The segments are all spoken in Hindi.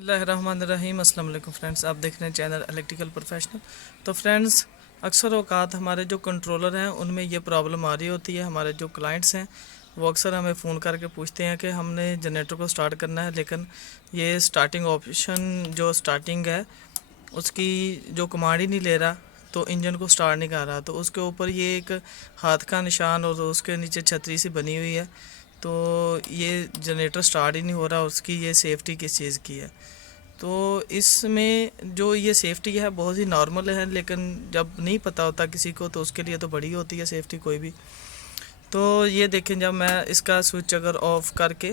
बिस्मिल्लाहिर्रहमानिर्रहीम। अस्सलाम वालेकुम फ्रेंड्स, आप देख रहे हैं चैनल इलेक्ट्रिकल प्रोफेशनल। तो फ्रेंड्स, अक्सर औकात हमारे जो कंट्रोलर हैं उनमें ये प्रॉब्लम आ रही होती है। हमारे जो क्लाइंट्स हैं वो अक्सर हमें फ़ोन करके पूछते हैं कि हमने जनरेटर को स्टार्ट करना है, लेकिन ये स्टार्टिंग ऑप्शन जो स्टार्टिंग है उसकी जो कमांड ही नहीं ले रहा, तो इंजन को स्टार्ट नहीं कर रहा। तो उसके ऊपर ये एक हाथ का निशान और उसके नीचे छतरी सी बनी हुई है, तो ये जनरेटर स्टार्ट ही नहीं हो रहा। उसकी ये सेफ्टी किस चीज़ की है? तो इसमें जो ये सेफ्टी है बहुत ही नॉर्मल है, लेकिन जब नहीं पता होता किसी को तो उसके लिए तो बड़ी होती है सेफ्टी कोई भी। तो ये देखें, जब मैं इसका स्विच अगर ऑफ करके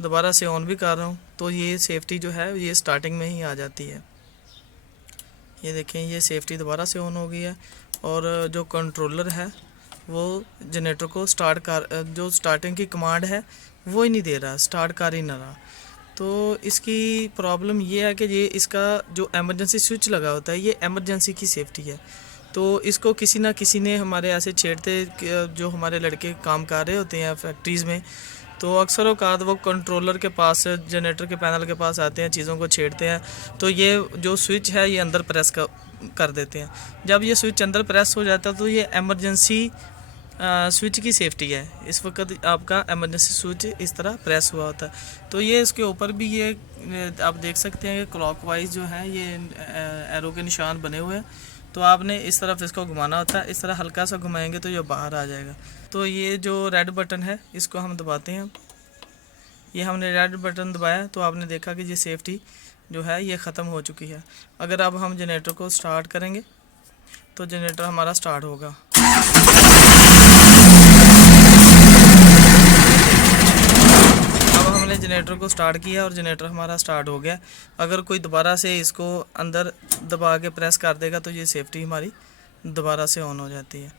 दोबारा से ऑन भी कर रहा हूँ तो ये सेफ्टी जो है ये स्टार्टिंग में ही आ जाती है। ये देखें, ये सेफ्टी दोबारा से ऑन हो गई है और जो कंट्रोलर है वो जनरेटर को स्टार्ट कर, जो स्टार्टिंग की कमांड है वो ही नहीं दे रहा, स्टार्ट कर ही ना रहा। तो इसकी प्रॉब्लम ये है कि ये इसका जो एमरजेंसी स्विच लगा होता है ये एमरजेंसी की सेफ्टी है। तो इसको किसी ना किसी ने हमारे ऐसे छेड़ते, जो हमारे लड़के काम कर रहे होते हैं फैक्ट्रीज़ में, तो अक्सर औकात वो कंट्रोलर के पास, जनरेटर के पैनल के पास आते हैं, चीज़ों को छेड़ते हैं। तो ये जो स्विच है ये अंदर प्रेस कर देते हैं। जब ये स्विच अंदर प्रेस हो जाता है तो ये एमरजेंसी स्विच की सेफ्टी है। इस वक्त आपका एमरजेंसी स्विच इस तरह प्रेस हुआ होता है। तो ये इसके ऊपर भी ये आप देख सकते हैं कि क्लॉकवाइज जो है ये एरो के निशान बने हुए हैं। तो आपने इस तरफ इसको घुमाना होता है, इस तरह हल्का सा घुमाएंगे तो ये बाहर आ जाएगा। तो ये जो रेड बटन है इसको हम दबाते हैं। ये हमने रेड बटन दबाया तो आपने देखा कि ये सेफ्टी जो है ये ख़त्म हो चुकी है। अगर अब हम जनरेटर को स्टार्ट करेंगे तो जनरेटर हमारा स्टार्ट होगा। अब हमने जनरेटर को स्टार्ट किया और जनरेटर हमारा स्टार्ट हो गया। अगर कोई दोबारा से इसको अंदर दबा के प्रेस कर देगा तो ये सेफ्टी हमारी दोबारा से ऑन हो जाती है।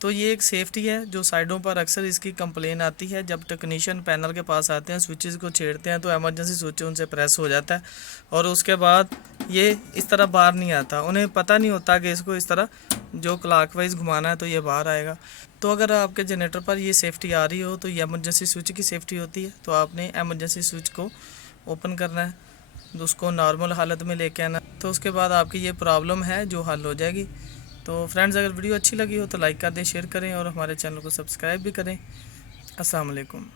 तो ये एक सेफ्टी है जो साइडों पर अक्सर इसकी कंप्लेन आती है। जब टेक्नीशियन पैनल के पास आते हैं, स्विचेस को छेड़ते हैं तो एमरजेंसी स्विच उनसे प्रेस हो जाता है और उसके बाद ये इस तरह बाहर नहीं आता। उन्हें पता नहीं होता कि इसको इस तरह जो क्लॉकवाइज घुमाना है तो ये बाहर आएगा। तो अगर आपके जनरेटर पर ये सेफ्टी आ रही हो तो ये एमरजेंसी स्विच की सेफ्टी होती है। तो आपने एमरजेंसी स्विच को ओपन करना है, तो उसको नॉर्मल हालत में लेके आना, तो उसके बाद आपकी ये प्रॉब्लम है जो हल हो जाएगी। तो फ्रेंड्स, अगर वीडियो अच्छी लगी हो तो लाइक कर दें, शेयर करें और हमारे चैनल को सब्सक्राइब भी करें। अस्सलाम वालेकुम।